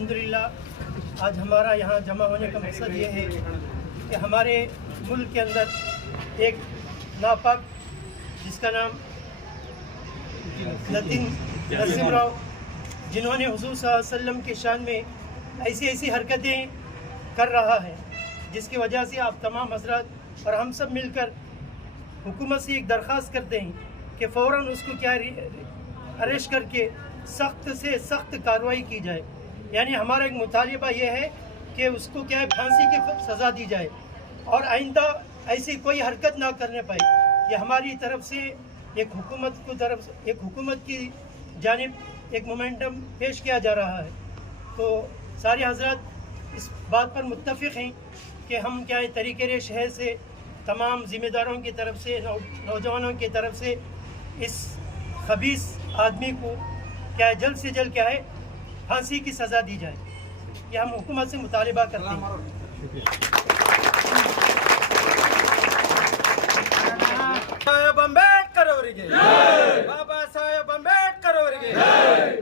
अल्हम्दुलिल्लाह आज हमारा यहाँ जमा होने का मकसद ये है कि हमारे मुल्क के अंदर एक नापाक जिसका नाम लतीन नरसिम राव, जिन्होंने हुजूर सल्लल्लाहु अलैहि वसल्लम के शान में ऐसी ऐसी हरकतें कर रहा है, जिसकी वजह से आप तमाम हजरत और हम सब मिलकर हुकूमत से एक दरख्वास्त करते हैं कि फ़ौरन उसको क्या अरेस्ट करके सख्त से सख्त कार्रवाई की जाए। यानी हमारा एक मुतालिबा ये है कि उसको क्या है फांसी की सज़ा दी जाए और आइंदा ऐसी कोई हरकत ना करने पाए। ये हमारी तरफ से एक हुकूमत की जानिब एक मोमेंटम पेश किया जा रहा है। तो सारे हजरत इस बात पर मुत्तफ़िक़ हैं कि हम क्या है तरीक़े शहर से तमाम ज़िम्मेदारों की तरफ से नौजवानों की तरफ से इस खबीस आदमी को क्या है जल्द से जल्द क्या है फांसी की सज़ा दी जाए। ये हम हुकूमत से मुतालिबा करते हैं। साहेब अंबेडकर ಅವರಿಗೆ ಬಾಬಾ ಸಾಹೇಬ್ ಅಂಬೇಡ್ಕರ್ ಅವರಿಗೆ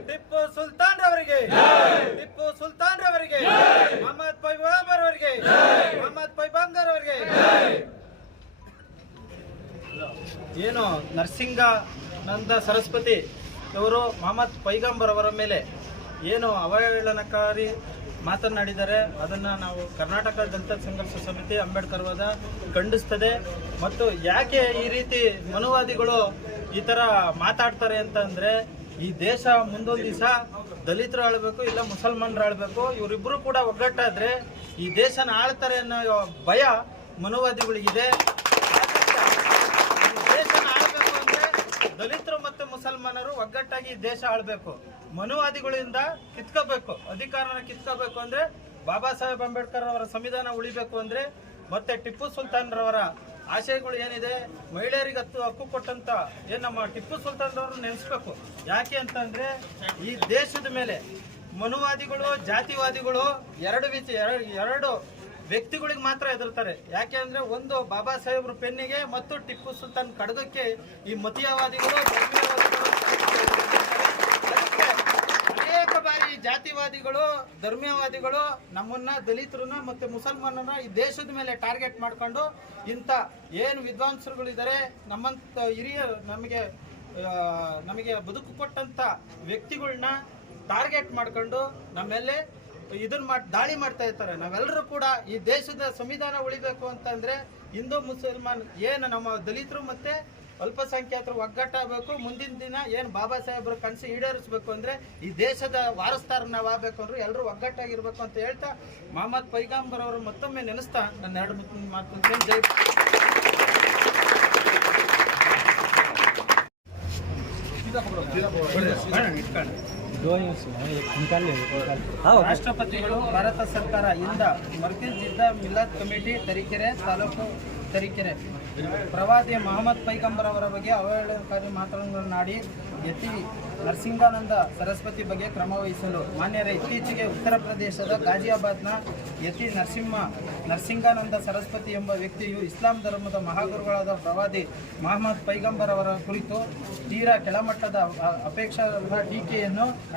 ಟಿಪ್ಪು ಸುಲ್ತಾನ್ ಅವರಿಗೆ ಟಿಪ್ಪು ಸುಲ್ತಾನ್ ಅವರಿಗೆ ಮೊಹಮ್ಮದ್ ಪೈಗಂಬರ್ ಅವರಿಗೆ ಮೊಹಮ್ಮದ್ ಪೈಗಂಬರ್ ಅವರಿಗೆ ಏನು ನರಸಿಂಗಾನಂದ ಸರಸ್ವತಿ ಇವರು ಮೊಹಮ್ಮದ್ ಪೈಗಂಬರ್ ಅವರ ಮೇಲೆ ಏನು ಅವಹೇಳನಕಾರಿ ಮಾತನಾಡಿದ್ದಾರೆ ಅದನ್ನು ನಾವು ಕರ್ನಾಟಕ ದಲಿತ ಸಂಘರ್ಷ ಸಮಿತಿ ಅಂಬೇಡ್ಕರ್ ವಾದ ಖಂಡಿಸ್ತದೆ. ಮತ್ತು ಯಾಕೆ ಈ ರೀತಿ ಮನುವಾದಿಗಳು ಈ ಥರ ಮಾತಾಡ್ತಾರೆ ಅಂತಂದರೆ, ಈ ದೇಶ ಮುಂದೊಂದು ದಿವಸ ದಲಿತರು ಆಳಬೇಕು ಇಲ್ಲ ಮುಸಲ್ಮಾನರು ಆಳಬೇಕು, ಇವರಿಬ್ಬರು ಕೂಡ ಒಗ್ಗಟ್ಟಾದರೆ ಈ ದೇಶನ ಆಳ್ತಾರೆ ಅನ್ನೋ ಭಯ ಮನುವಾದಿಗಳಿಗಿದೆ. ದೇಶನ ಆಳ್ಬೇಕು ಅಂದರೆ ದಲಿತರು ಮತ್ತು ಮುಸಲ್ಮಾನರು ಒಗ್ಗಟ್ಟಾಗಿ ದೇಶ ಆಳ್ಬೇಕು. ಮನುವಾದಿಗಳಿಂದ ಕಿತ್ಕೋಬೇಕು, ಅಧಿಕಾರನ ಕಿತ್ಕೋಬೇಕು ಅಂದರೆ ಬಾಬಾ ಸಾಹೇಬ್ ಅಂಬೇಡ್ಕರ್ ಅವರ ಸಂವಿಧಾನ ಉಳಿಬೇಕು ಅಂದರೆ, ಮತ್ತೆ ಟಿಪ್ಪು ಸುಲ್ತಾನ್ ರವರ ಆಶಯಗಳು ಏನಿದೆ, ಮಹಿಳೆಯರಿಗೆ ಹಕ್ಕು ಕೊಟ್ಟಂತ ನಮ್ಮ ಟಿಪ್ಪು ಸುಲ್ತಾನ್ ರವರು ನೆನೆಸ್ಬೇಕು. ಯಾಕೆ ಅಂತಂದ್ರೆ ಈ ದೇಶದ ಮೇಲೆ ಮನುವಾದಿಗಳು ಜಾತಿವಾದಿಗಳು ಎರಡು ವ್ಯಕ್ತಿಗಳಿಗೆ ಮಾತ್ರ ಹೆದರ್ತಾರೆ. ಯಾಕೆ ಅಂದ್ರೆ ಒಂದು ಬಾಬಾ ಸಾಹೇಬ್ರ ಪೆನ್ನಿಗೆ ಮತ್ತು ಟಿಪ್ಪು ಸುಲ್ತಾನ್ ಖಡ್ಗಕ್ಕೆ ಈ ಮತೀಯವಾದಿಗಳು ಅನೇಕ ಬಾರಿ ಜಾತಿವಾದಿಗಳು ಧರ್ಮೀಯವಾದಿಗಳು ನಮ್ಮನ್ನ ದಲಿತರನ್ನ ಮತ್ತೆ ಮುಸಲ್ಮಾನರನ್ನ ಈ ದೇಶದ ಮೇಲೆ ಟಾರ್ಗೆಟ್ ಮಾಡ್ಕೊಂಡು ಇಂಥ ಏನು ವಿದ್ವಾಂಸರುಗಳಿದ್ದಾರೆ, ನಮ್ಮಂತ ಹಿರಿಯ ನಮಗೆ ಬದುಕು ಕೊಟ್ಟಂತ ವ್ಯಕ್ತಿಗಳನ್ನ ಟಾರ್ಗೆಟ್ ಮಾಡ್ಕೊಂಡು ನಮ್ಮೆಲ್ಲೇ ದಾಳಿ ಮಾಡ್ತಾ ಇರ್ತಾರೆ. ನಾವೆಲ್ಲರೂ ಕೂಡ ಈ ದೇಶದ ಸಂವಿಧಾನ ಉಳಿಬೇಕು ಅಂತಂದ್ರೆ ಹಿಂದೂ ಮುಸಲ್ಮಾನ್ ಏನು ನಮ್ಮ ದಲಿತರು ಮತ್ತೆ ಅಲ್ಪಸಂಖ್ಯಾತರು ಒಗ್ಗಟ್ಟಾಗಬೇಕು. ಮುಂದಿನ ದಿನ ಏನು ಬಾಬಾ ಸಾಹೇಬ್ರ ಕನಸು ಈಡೇರಿಸಬೇಕು ಅಂದ್ರೆ ಈ ದೇಶದ ವಾರಸ್ದಾರ ನಾವು ಆಗಬೇಕು ಅಂದ್ರೆ ಎಲ್ಲರೂ ಒಗ್ಗಟ್ಟಾಗಿರ್ಬೇಕು ಅಂತ ಹೇಳ್ತಾ ಮೊಹಮ್ಮದ್ ಪೈಗಂಬರ್ ಅವರು ಮತ್ತೊಮ್ಮೆ ನೆನೆಸ್ತಾ ನನ್ನ ಎರಡು ಮಾತು ಜೈ. ರಾಷ್ಟ್ರಪತಿಗಳು ಭಾರತ ಸರ್ಕಾರ ಇಂದ ಮರ್ಕಜ್ ಜಿದ್ದಾ ಮಿಲಾದ್ ಕಮಿಟಿ ತರೀಕೆರೆ ತಾಲೂಕು ತರೀಕೆರೆ ಪ್ರವಾದಿ ಮೊಹಮ್ಮದ್ ಪೈಗಂಬರ್ ಅವರ ಬಗ್ಗೆ ಅವಹೇಳನಕಾರಿ ಮಾತುಗಳನ್ನಾಡಿ ಯತಿ ನರಸಿಂಗಾನಂದ ಸರಸ್ವತಿ ಬಗ್ಗೆ ಕ್ರಮ ವಹಿಸಲು ಮಾನ್ಯರೇ, ಇತ್ತೀಚೆಗೆ ಉತ್ತರ ಪ್ರದೇಶದ ಗಾಜಿಯಾಬಾದ್ನ ಯತಿ ನರಸಿಂಗಾನಂದ ಸರಸ್ವತಿ ಎಂಬ ವ್ಯಕ್ತಿಯು ಇಸ್ಲಾಂ ಧರ್ಮದ ಮಹಾಗುರುಗಳಾದ ಪ್ರವಾದಿ ಮೊಹಮ್ಮದ್ ಪೈಗಂಬರ್ ಅವರ ಕುರಿತು ತೀರಾ ಕೆಳಮಟ್ಟದ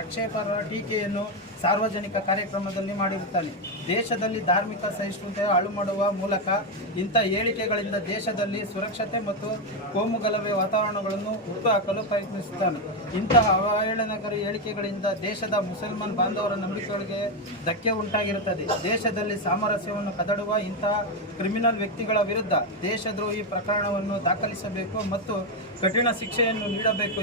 ಆಕ್ಷೇಪಾರ್ಹ ಟೀಕೆಯನ್ನು ಸಾರ್ವಜನಿಕ ಕಾರ್ಯಕ್ರಮದಲ್ಲಿ ಮಾಡಿರುತ್ತಾನೆ. ದೇಶದಲ್ಲಿ ಧಾರ್ಮಿಕ ಸಹಿಷ್ಣುತೆ ಹಾಳು ಮಾಡುವ ಮೂಲಕ ಇಂಥ ಹೇಳಿಕೆಗಳಿಂದ ದೇಶದಲ್ಲಿ ಸುರಕ್ಷತೆ ಮತ್ತು ಕೋಮುಗಲಭೆ ವಾತಾವರಣಗಳನ್ನು ಹುಟ್ಟುಹಾಕಲು ಪ್ರಯತ್ನಿಸುತ್ತಾನೆ. ಇಂತಹ ಅವಹೇಳನಕಾರಿ ಹೇಳಿಕೆಗಳಿಂದ ದೇಶದ ಮುಸಲ್ಮಾನ್ ಬಾಂಧವರ ನಂಬಿಕೆಗಳಿಗೆ ಧಕ್ಕೆ ಉಂಟಾಗಿರುತ್ತದೆ. ದೇಶದಲ್ಲಿ ಸಾಮರಸ್ಯವನ್ನು ಕದಡುವ ಇಂತಹ ಕ್ರಿಮಿನಲ್ ವ್ಯಕ್ತಿಗಳ ವಿರುದ್ಧ ದೇಶದ್ರೋಹಿ ಪ್ರಕರಣವನ್ನು ದಾಖಲಿಸಬೇಕು ಮತ್ತು ಕಠಿಣ ಶಿಕ್ಷೆಯನ್ನು ನೀಡಬೇಕು.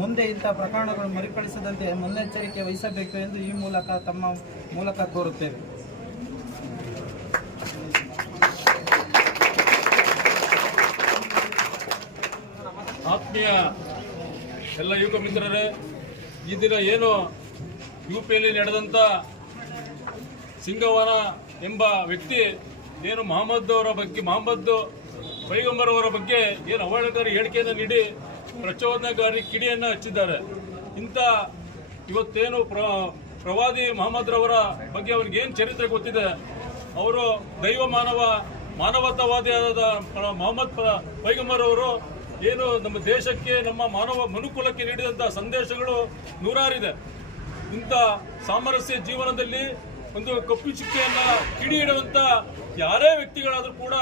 ಮುಂದೆ ಇಂಥ ಪ್ರಕರಣಗಳು ಮರುಕಳಿಸದಂತೆ ಮುನ್ನೆಚ್ಚರಿಕೆ ವಹಿಸಬೇಕು ಎಂದು ಈ ಮೂಲಕ ತಮ್ಮ ಮೂಲಕ ಕೋರುತ್ತೇವೆ. ಆತ್ಮೀಯ ಎಲ್ಲ ಯುವಕ ಮಿತ್ರರೇ, ಈ ದಿನ ಏನು ಯುಪಿಯಲ್ಲಿ ನಡೆದಂಥ ಸಿಂಗವನ ಎಂಬ ವ್ಯಕ್ತಿ ಏನು ಮೊಹಮ್ಮದ್ ಪೈಗಂಬರ್ ಅವರ ಬಗ್ಗೆ ಏನು ಅವಹೇಳನಕಾರಿ ಹೇಳಿಕೆಯನ್ನು ನೀಡಿ ಪ್ರಚೋದನಕಾರಿ ಕಿಡಿಯನ್ನು ಹಚ್ಚಿದ್ದಾರೆ. ಇಂಥ ಇವತ್ತೇನು ಪ್ರವಾದಿ ಮೊಹಮ್ಮದ್ ರವರ ಬಗ್ಗೆ ಅವ್ರಿಗೆ ಏನು ಚರಿತ್ರೆ ಗೊತ್ತಿದೆ, ಅವರು ದೈವ ಮಾನವತಾವಾದಿಯಾದ ಮೊಹಮ್ಮದ್ ಪೈಗಂಬರ್ ಅವರು ಏನು ನಮ್ಮ ದೇಶಕ್ಕೆ ನಮ್ಮ ಮನುಕುಲಕ್ಕೆ ನೀಡಿದಂಥ ಸಂದೇಶಗಳು ನೂರಾರಿದೆ. ಇಂಥ ಸಾಮರಸ್ಯ ಜೀವನದಲ್ಲಿ ಒಂದು ಕಪ್ಪು ಚುಕ್ಕೆಯನ್ನ ಕಿಡಿ ಇಡುವಂತ ಯಾರೇ ವ್ಯಕ್ತಿಗಳಾದ್ರೂ ಕೂಡ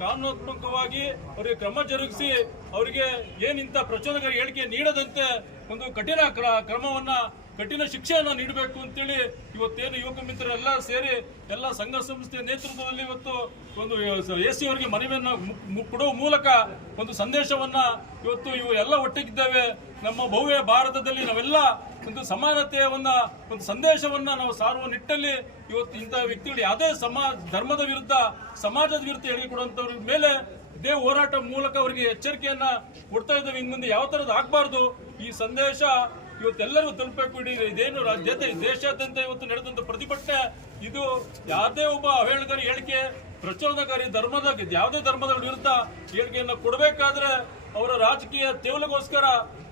ಕಾನೂನಾತ್ಮಕವಾಗಿ ಅವರಿಗೆ ಕ್ರಮ ಜರುಗಿಸಿ ಅವರಿಗೆ ಏನಿಂತ ಪ್ರಚೋದಕರ ಹೇಳಿಕೆ ನೀಡದಂತೆ ಒಂದು ಕಠಿಣ ಕ್ರಮವನ್ನ ಕಠಿಣ ಶಿಕ್ಷೆಯನ್ನ ನೀಡಬೇಕು ಅಂತೇಳಿ ಇವತ್ತೇನು ಯುವಕ ಮಿತ್ರರೆಲ್ಲ ಸೇರಿ ಎಲ್ಲ ಸಂಘ ಸಂಸ್ಥೆ ನೇತೃತ್ವದಲ್ಲಿ ಇವತ್ತು ಒಂದು ಎಸಿ ಅವರಿಗೆ ಮನವಿಯನ್ನ ಕೊಡುವ ಮೂಲಕ ಒಂದು ಸಂದೇಶವನ್ನ ಇವತ್ತು ಇವು ಎಲ್ಲ ಒಟ್ಟಿಗಿದ್ದೇವೆ. ನಮ್ಮ ಭವ್ಯ ಭಾರತದಲ್ಲಿ ನಾವೆಲ್ಲ ಒಂದು ಸಮಾನತೆಯ ಒಂದು ಸಂದೇಶವನ್ನ ನಾವು ಸಾರುವ ನಿಟ್ಟಲ್ಲಿ ಇವತ್ತು ಇಂತಹ ವ್ಯಕ್ತಿಗಳು ಯಾವುದೇ ಧರ್ಮದ ವಿರುದ್ಧ ಸಮಾಜದ ವಿರುದ್ಧ ಹೇಳಿಕೆ ಕೊಡುವಂತವ್ರ ಮೇಲೆ ಇದೇ ಹೋರಾಟ ಮೂಲಕ ಅವರಿಗೆ ಎಚ್ಚರಿಕೆಯನ್ನ ಕೊಡ್ತಾ ಇದ್ದೇವೆ. ಇನ್ನು ಮುಂದೆ ಯಾವ ತರದ್ದು ಆಗ್ಬಾರ್ದು ಈ ಸಂದೇಶ ಇವತ್ತೆಲ್ಲರಿಗೂ ತಲುಪಬೇಕು. ಇದೇನು ದೇಶಾದ್ಯಂತ ಇವತ್ತು ನಡೆದಂತ ಪ್ರತಿಭಟನೆ ಇದು ಯಾವುದೇ ಒಬ್ಬ ಅವಹೇಳನಕಾರಿ ಹೇಳಿಕೆ ಪ್ರಚೋದನಕಾರಿ ಯಾವುದೇ ಧರ್ಮದ ವಿರುದ್ಧ ಹೇಳಿಕೆಯನ್ನ ಕೊಡಬೇಕಾದ್ರೆ ಅವರ ರಾಜಕೀಯ ತೇವಲಿಗೋಸ್ಕರ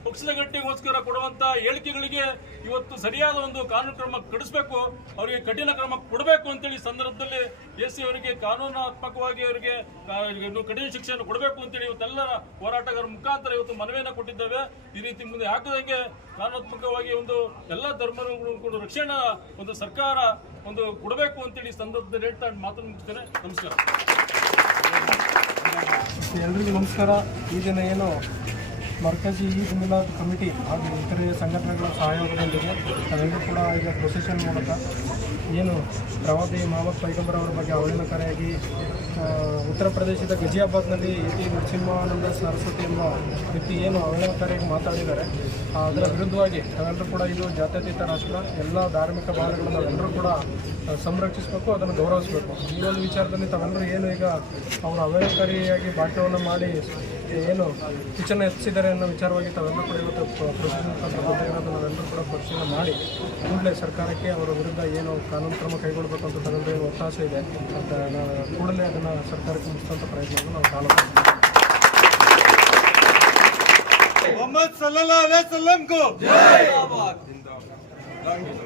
ಪಕ್ಷದ ಗಟ್ಟಿಗೋಸ್ಕರ ಕೊಡುವಂತ ಹೇಳಿಕೆಗಳಿಗೆ ಇವತ್ತು ಸರಿಯಾದ ಒಂದು ಕಾನೂನು ಕ್ರಮ ಕಡಿಸಬೇಕು, ಅವರಿಗೆ ಕಠಿಣ ಕ್ರಮ ಕೊಡಬೇಕು ಅಂತೇಳಿ ಸಂದರ್ಭದಲ್ಲಿ ಎಸಿ ಅವರಿಗೆ ಕಾನೂನಾತ್ಮಕವಾಗಿ ಅವರಿಗೆ ಕಠಿಣ ಶಿಕ್ಷೆಯನ್ನು ಕೊಡಬೇಕು ಅಂತೇಳಿ ಇವತ್ತೆಲ್ಲರ ಹೋರಾಟಗಾರರ ಮುಖಾಂತರ ಇವತ್ತು ಮನವಿಯನ್ನು ಕೊಟ್ಟಿದ್ದೇವೆ. ಈ ರೀತಿ ಮುಂದೆ ಹಾಕದಂಗೆ ಕಾನೂನಾತ್ಮಕವಾಗಿ ಒಂದು ಎಲ್ಲ ಧರ್ಮಗಳು ರಕ್ಷಣಾ ಒಂದು ಸರ್ಕಾರ ಒಂದು ಕೊಡಬೇಕು ಅಂತೇಳಿ ಸಂದರ್ಭದಲ್ಲಿ ಹೇಳ್ತಾ ಮಾತನ್ನು ಮುಗಿಸ್ತೇನೆ. ನಮಸ್ಕಾರ. ಎಲ್ರಿಗೂ ನಮಸ್ಕಾರ. ಈ ದಿನ ಏನು ಮರ್ಕಜಿ ಈದ್ ಮಿಲಾದ್ ಕಮಿಟಿ ಹಾಗೂ ಇತರೆ ಸಂಘಟನೆಗಳ ಸಹಯೋಗದೊಂದಿಗೆ ನಾವೆಲ್ಲರೂ ಕೂಡ ಈಗ ಪ್ರೊಸೆಷನ್ ಮೂಲಕ ಏನು ಪ್ರವಾದಿ ಮೊಹಮ್ಮದ್ ಪೈಗಂಬರ್ ಅವರ ಬಗ್ಗೆ ಅವಹೇಳನಕಾರಿಯಾಗಿ ಉತ್ತರ ಪ್ರದೇಶದ ಗಜಿಯಾಬಾದ್ನಲ್ಲಿ ಎ.ಟಿ. ನರಸಿಂಹಾನಂದ ಸರಸ್ವತಿ ಎಂಬ ವ್ಯಕ್ತಿ ಏನು ಅವಹೇಳನಕಾರಿಯಾಗಿ ಮಾತಾಡಿದ್ದಾರೆ ಅದರ ವಿರುದ್ಧವಾಗಿ ನಾವೆಲ್ಲರೂ ಕೂಡ ಇದು ಜಾತ್ಯತೀತ ರಾಷ್ಟ್ರ, ಎಲ್ಲ ಧಾರ್ಮಿಕ ಭಾವನೆಗಳನ್ನು ನಾವೆಲ್ಲರೂ ಕೂಡ ಸಂರಕ್ಷಿಸಬೇಕು, ಅದನ್ನು ಗೌರವಿಸಬೇಕು. ಈ ಒಂದು ವಿಚಾರದಲ್ಲಿ ತಾವೆಲ್ಲರೂ ಏನು ಈಗ ಅವರು ಅವಹೇಳನಕಾರಿಯಾಗಿ ಭಾಷಣವನ್ನು ಮಾಡಿ ಏನು ಕಿಚನ್ ಹೆಚ್ಚಿದ್ದಾರೆ ಅನ್ನೋ ವಿಚಾರವಾಗಿ ತಾವೆಲ್ಲರೂ ಕೂಡ ಇವತ್ತು ಪ್ರೊಸೆಷನ್ ಗೊತ್ತಾಗಿರೋದು ನಾವೆಲ್ಲರೂ ಕೂಡ ಪರಿಶೀಲನೆ ಮಾಡಿ ಕೂಡಲೇ ಸರ್ಕಾರಕ್ಕೆ ಅವರ ವಿರುದ್ಧ ಏನು ಕಾನೂನು ಕ್ರಮ ಕೈಗೊಳ್ಳಬೇಕು ಅಂತ ತಾವೆಲ್ಲರೂ ಏನು ಒತ್ತಾಸೆ ಇದೆ ಅಂತ ಕೂಡಲೇ ಅದನ್ನು ಸರ್ಕಾರಕ್ಕೆ ಮುಗಿಸುವಂಥ ಪ್ರಯತ್ನವನ್ನು ನಾವು ಕಾಣಬಹುದು. मोहम्मद सल्लल्लाहु अलैहि वसल्लम को जिंदाबाद।